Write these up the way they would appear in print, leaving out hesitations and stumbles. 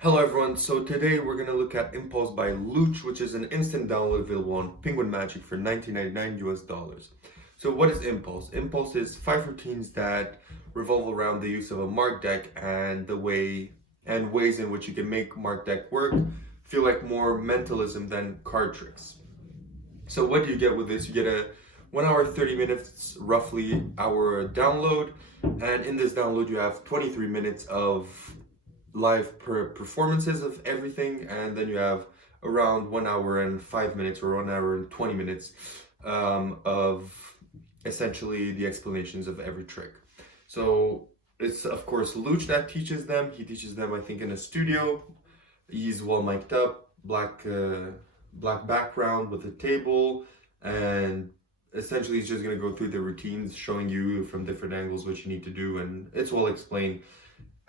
Hello everyone, so today we're going to look at Impulse by Looch, which is an instant download available on Penguin Magic for 19.99 US dollars. So what is Impulse? Impulse is 5 routines that revolve around the use of a mark deck and ways in which you can make mark deck work feel like more mentalism than card tricks. So what do you get with this? You get a 1 hour 30 minutes roughly hour download, and in this download you have 23 minutes of live performances of everything, and then you have around 1 hour and 5 minutes or 1 hour and 20 minutes of essentially the explanations of every trick. So it's of course Luch that teaches them. He teaches them, I think, in a studio. He's well mic'd up, black background with a table, and essentially he's just going to go through the routines, showing you from different angles what you need to do, and it's well explained.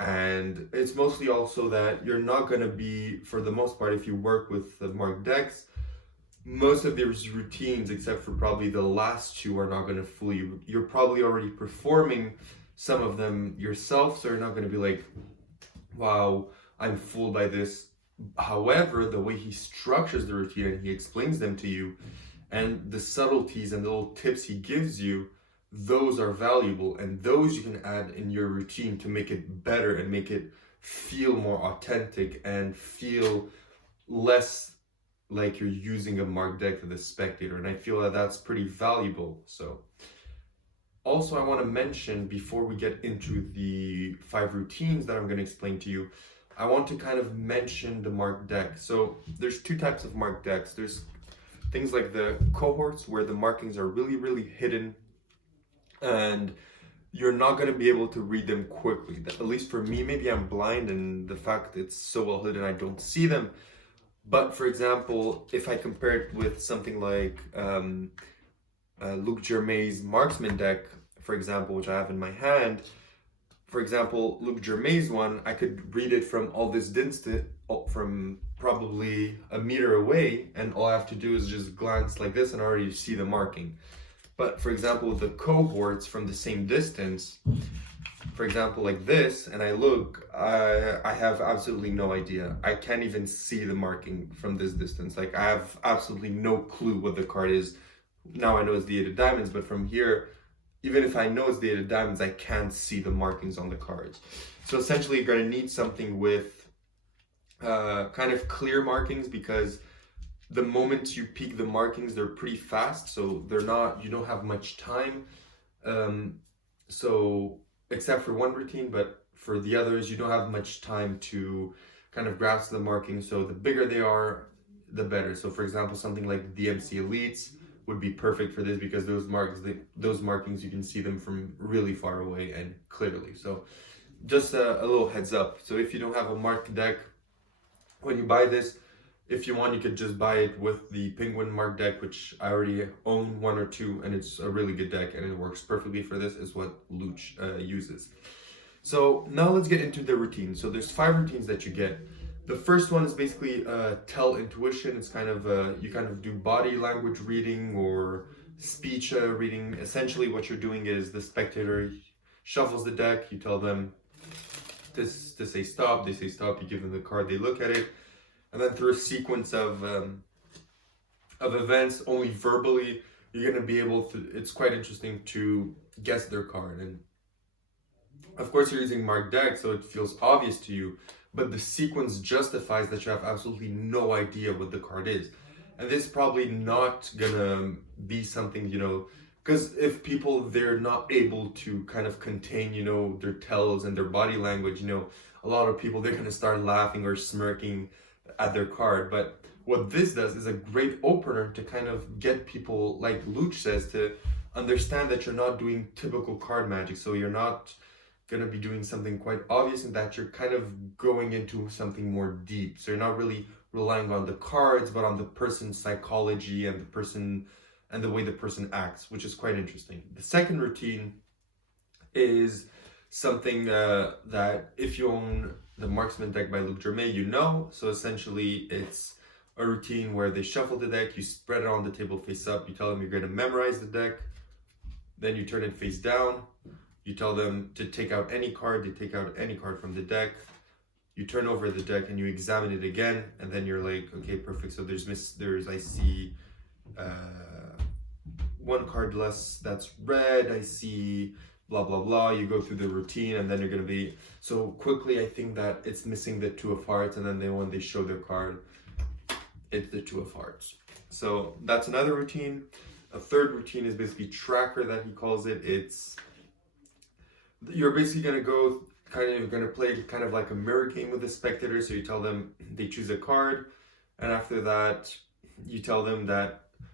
And it's mostly also that you're not going to be, for the most part, if you work with the marked decks, most of these routines, except for probably the last two, are not going to fool you. You're probably already performing some of them yourself, so you're not going to be like, wow, I'm fooled by this. However, the way he structures the routine and he explains them to you, and the subtleties and the little tips he gives you, those are valuable, and those you can add in your routine to make it better and make it feel more authentic and feel less like you're using a marked deck for the spectator. And I feel that that's pretty valuable. So also I want to mention, before we get into the 5 routines that I'm going to explain to you, I want to kind of mention the marked deck. So there's 2 types of marked decks. There's things like the cohorts, where the markings are really hidden and you're not going to be able to read them quickly. At least for me, maybe I'm blind and the fact it's so well hidden I don't see them. But for example, if I compare it with something like Luke Germain's marksman deck, for example, which I have in my hand, for example, Luke Germain's one, I could read it from all this distance, from probably a meter away, and all I have to do is just glance like this and already see the marking. But for example, the cohorts from the same distance, for example, like this, and I look, I have absolutely no idea. I can't even see the marking from this distance. Like, I have absolutely no clue what the card is. Now I know it's the 8 of diamonds, but from here, even if I know it's the 8 of diamonds, I can't see the markings on the cards. So essentially, you're going to need something with kind of clear markings, because the moment you peek the markings, they're pretty fast, so you don't have much time. So except for one routine, but for the others, you don't have much time to kind of grasp the markings. So the bigger they are, the better. So for example, something like DMC Elites would be perfect for this, because those markings, you can see them from really far away and clearly. So just a little heads up. So if you don't have a marked deck, when you buy this, if you want, you could just buy it with the Penguin mark deck, which I already own 1 or 2, and it's a really good deck and it works perfectly for this, is what Looch uses. So now let's get into the routine. So there's 5 routines that you get. The first one is basically tell intuition. It's kind of you kind of do body language reading or speech reading. Essentially what you're doing is the spectator shuffles the deck, you tell them to say stop, they say stop, you give them the card, they look at it, and then through a sequence of events, only verbally, you're going to be able to, it's quite interesting to guess their card. And of course you're using marked deck, so it feels obvious to you, but the sequence justifies that you have absolutely no idea what the card is. And this is probably not gonna be something, because if people, they're not able to kind of contain, their tells and their body language, a lot of people, they're gonna start laughing or smirking at their card. But what this does is a great opener to kind of get people, like Luch says, to understand that you're not doing typical card magic. So you're not going to be doing something quite obvious, and that you're kind of going into something more deep. So you're not really relying on the cards, but on the person's psychology and the way the person acts, which is quite interesting. The second routine is something that if you own the Marksman deck by Luke Germain, So essentially it's a routine where they shuffle the deck, you spread it on the table face up, you tell them you're going to memorize the deck, then you turn it face down, you tell them to take out any card, they take out any card from the deck, you turn over the deck and you examine it again, and then you're like, okay, perfect. So I see one card less that's red. I see blah blah blah. You go through the routine, and then you're gonna be so quickly. I think that it's missing the two of hearts, and then when they show their card, it's the two of hearts. So that's another routine. A third routine is basically tracker, that he calls it. It's you're basically gonna play kind of like a mirror game with the spectator. So you tell them, they choose a card, and after that you tell them that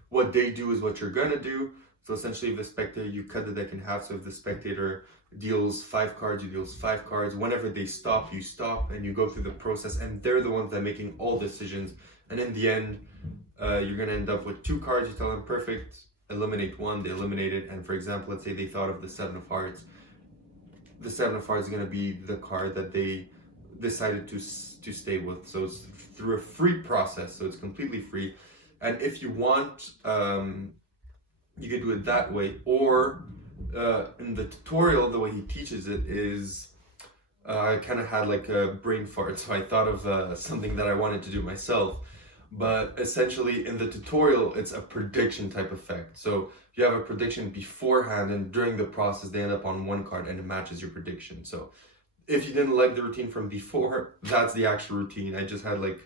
what they do is what you're gonna do. So essentially, if the spectator, you cut the deck in half. So if the spectator deals 5 cards, you deals 5 cards. Whenever they stop, you stop, and you go through the process, and they're the ones that are making all decisions. And in the end, you're gonna end up with 2 cards. You tell them, perfect, eliminate 1, they eliminate it. And for example, let's say they thought of the 7 of hearts. The 7 of hearts is gonna be the card that they decided to stay with. So it's through a free process, so it's completely free. And if you want, you can do it that way, or in the tutorial, the way he teaches it is, I kind of had like a brain fart, so I thought of something that I wanted to do myself. But essentially, in the tutorial, it's a prediction type effect. So you have a prediction beforehand, and during the process, they end up on 1 card, and it matches your prediction. So if you didn't like the routine from before, that's the actual routine. I just had like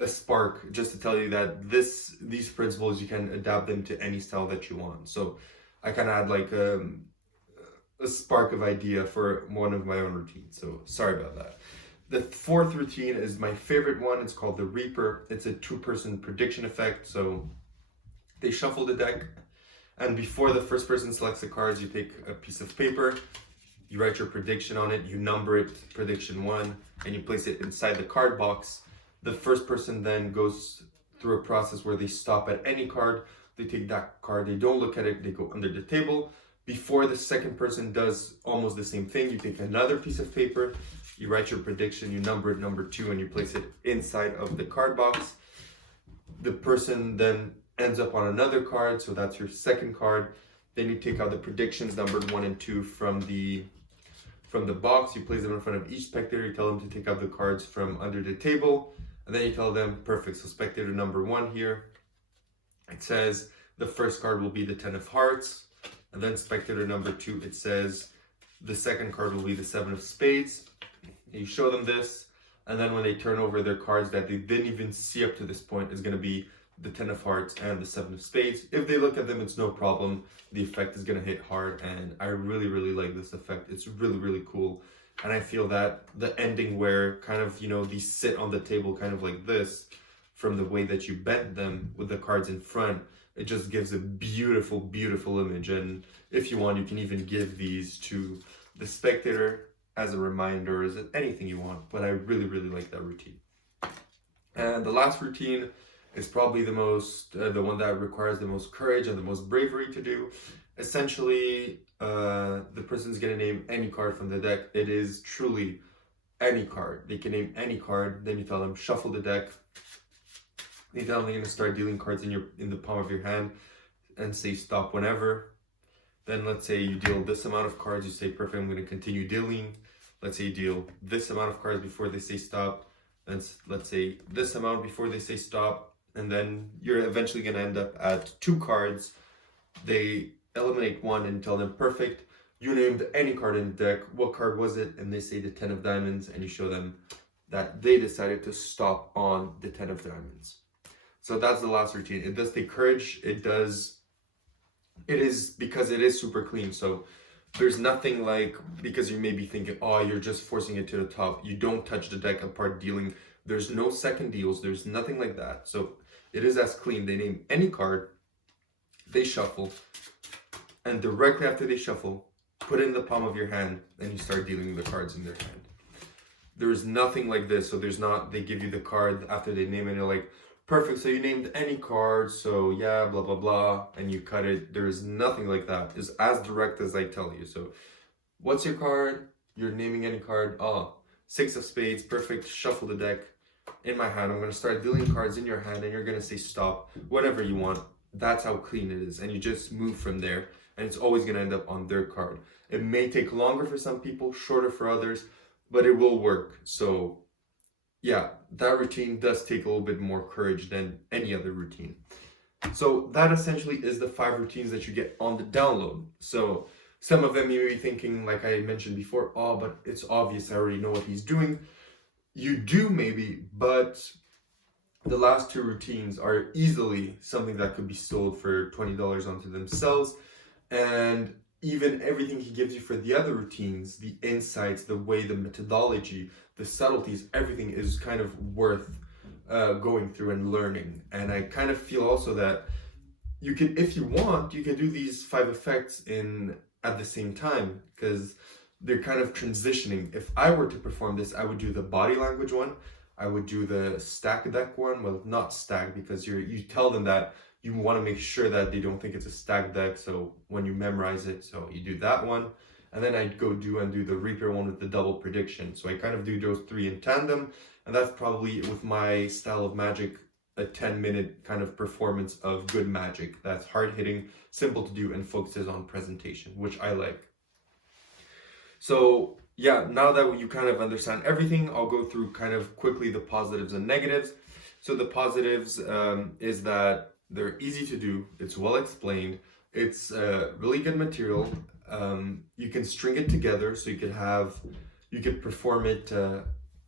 a spark just to tell you that these principles, you can adapt them to any style that you want. So I kind of had like a spark of idea for one of my own routines. So sorry about that. The 4th routine is my favorite one. It's called the Reaper. It's a 2-person prediction effect. So they shuffle the deck, and before the first person selects the cards, you take a piece of paper, you write your prediction on it, you number it, prediction 1, and you place it inside the card box. The first person then goes through a process where they stop at any card, they take that card, they don't look at it, they go under the table. Before the second person does almost the same thing, you take another piece of paper, you write your prediction, you number it, number 2, and you place it inside of the card box. The person then ends up on another card, so that's your second card. Then you take out the predictions numbered 1 and 2 from the box, you place them in front of each spectator, you tell them to take out the cards from under the table, and then you tell them, perfect, so spectator number 1 here, it says the first card will be the 10 of hearts, and then spectator number 2, it says the second card will be the 7 of spades. You show them this, and then when they turn over their cards that they didn't even see up to this point, is going to be the 10 of hearts and the 7 of spades. If they look at them, it's no problem. The effect is going to hit hard, and I really, really like this effect. It's really, really cool. And I feel that the ending where kind of, these sit on the table kind of like this, from the way that you bent them with the cards in front, it just gives a beautiful, beautiful image. And if you want, you can even give these to the spectator as a reminder, as anything you want. But I really, really like that routine. And the last routine is probably the one that requires the most courage and the most bravery to do. Essentially, the person's gonna name any card from the deck. It is truly any card. They can name any card. Then you tell them, shuffle the deck. You tell them they're gonna start dealing cards in the palm of your hand, and say stop whenever. Then let's say you deal this amount of cards. You say, perfect, I'm gonna continue dealing. Let's say you deal this amount of cards before they say stop. Then let's say this amount before they say stop. And then you're eventually gonna end up at 2 cards. They eliminate 1 and tell them, perfect, you named any card in the deck, what card was it? And they say the 10 of diamonds, and you show them that they decided to stop on the 10 of diamonds. So that's the last routine. It does take courage. It is because it is super clean. So there's nothing like, because you may be thinking, oh, you're just forcing it to the top. You don't touch the deck apart dealing. There's no second deals. There's nothing like that. So it is as clean. They name any card, they shuffle, and directly after they shuffle, put it in the palm of your hand, and you start dealing the cards in their hand. There's nothing like this. So there's not, they give you the card after they name it, and you're like, perfect, so you named any card, so yeah, blah, blah, blah, and you cut it. There is nothing like that. It's as direct as I tell you. So what's your card? You're naming any card. Oh, 6 of spades, perfect, shuffle the deck. In my hand, I'm going to start dealing cards in your hand, and you're going to say stop, whatever you want. That's how clean it is, and you just move from there, and it's always going to end up on their card. It may take longer for some people, shorter for others, but it will work. So yeah, that routine does take a little bit more courage than any other routine. So that essentially is the 5 routines that you get on the download. So some of them you may be thinking, like I mentioned before, oh, but it's obvious, I already know what he's doing. You do maybe, but the last 2 routines are easily something that could be sold for $20 onto themselves. And even everything he gives you for the other routines, the insights, the way, the methodology, the subtleties, everything is kind of worth going through and learning. And I kind of feel also that you could, if you want, you could do these 5 effects in at the same time, because they're kind of transitioning. If I were to perform this, I would do the body language one, I would do the stack deck one. Well, not stack, because you tell them that you want to make sure that they don't think it's a stack deck, so when you memorize it, so you do that one. And then I'd go do the Reaper one with the double prediction. So I kind of do those 3 in tandem, and that's probably, with my style of magic, a 10-minute kind of performance of good magic that's hard hitting, simple to do, and focuses on presentation, which I like. So yeah, now that you kind of understand everything, I'll go through kind of quickly the positives and negatives. So the positives is that they're easy to do, it's well explained, it's really good material. You can string it together, so you could perform it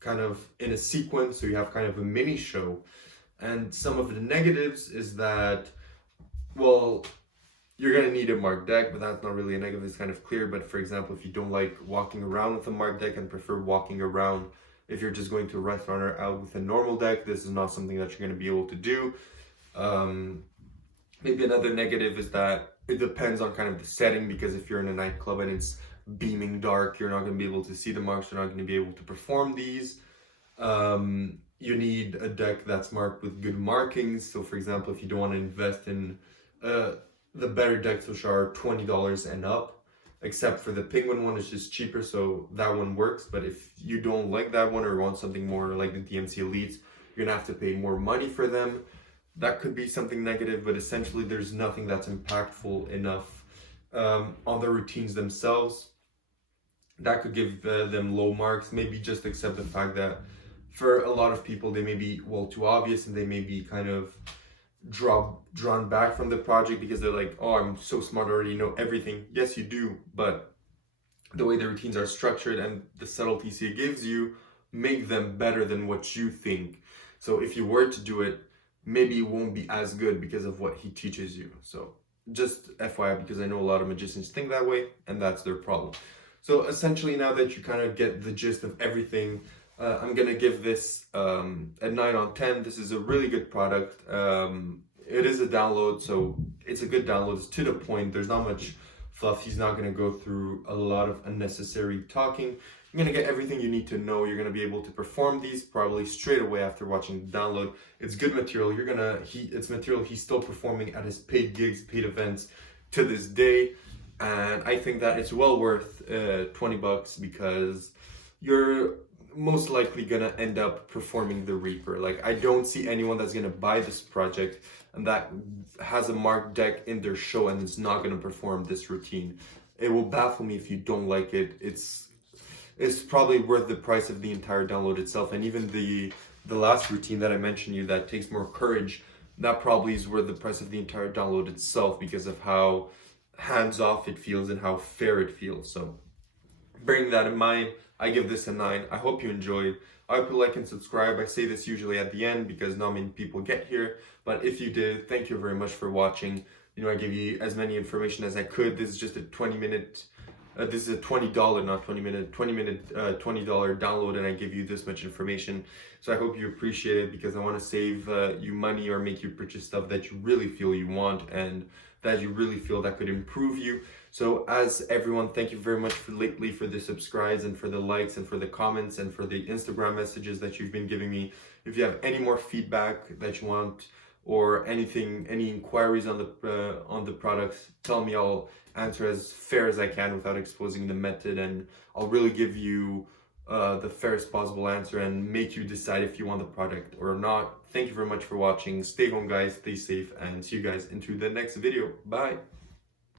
kind of in a sequence, so you have kind of a mini show. And some of the negatives is that, well, you're going to need a marked deck, but that's not really a negative, it's kind of clear. But for example, if you don't like walking around with a marked deck and prefer walking around, if you're just going to rest runner out with a normal deck, this is not something that you're going to be able to do. Maybe another negative is that it depends on kind of the setting, because if you're in a nightclub and it's beaming dark, you're not going to be able to see the marks, you're not going to be able to perform these. You need a deck that's marked with good markings. So for example, if you don't want to invest in the better decks, which are $20 and up, except for the penguin one, is just cheaper, so that one works. But if you don't like that one or want something more like the DMC Elites, you're gonna have to pay more money for them. That could be something negative, but essentially there's nothing that's impactful enough on the routines themselves that could give them low marks. Maybe just accept the fact that for a lot of people they may be, well, too obvious, and they may be kind of drawn back from the project because they're like, oh, I'm so smart, I already know everything. Yes, you do, but the way the routines are structured and the subtleties he gives you make them better than what you think. So if you were to do it, maybe it won't be as good because of what he teaches you. So just FYI, because I know a lot of magicians think that way, and that's their problem. So essentially, now that you kind of get the gist of everything, I'm gonna give this a 9 on 10. This is a really good product. It is a download, so it's a good download. It's to the point. There's not much fluff. He's not gonna go through a lot of unnecessary talking. You're gonna get everything you need to know. You're gonna be able to perform these probably straight away after watching the download. It's good material. It's material he's still performing at his paid gigs, paid events to this day. And I think that it's well worth $20, because you're most likely gonna end up performing the Reaper. Like, I don't see anyone that's gonna buy this project and that has a marked deck in their show and is not gonna perform this routine. It will baffle me if you don't like it. It's probably worth the price of the entire download itself. And even the last routine that I mentioned you that takes more courage, that probably is worth the price of the entire download itself, because of how hands-off it feels and how fair it feels. So bearing that in mind, I give this a 9. I hope you enjoyed. I hope you like and subscribe. I say this usually at the end because not many people get here, but if you did, thank you very much for watching. You know, I give you as many information as I could. This is just a 20-minute this is a $20, not 20-minute, $20 download, and I give you this much information. So I hope you appreciate it, because I want to save you money or make you purchase stuff that you really feel you want and that you really feel that could improve you. So as everyone, thank you very much for lately for the subscribes and for the likes and for the comments and for the Instagram messages that you've been giving me. If you have any more feedback that you want, or anything, any inquiries on the products, tell me. I'll answer as fair as I can without exposing the method, and I'll really give you the fairest possible answer and make you decide if you want the product or not. Thank you very much for watching. Stay home, guys, stay safe, and see you guys into the next video. Bye.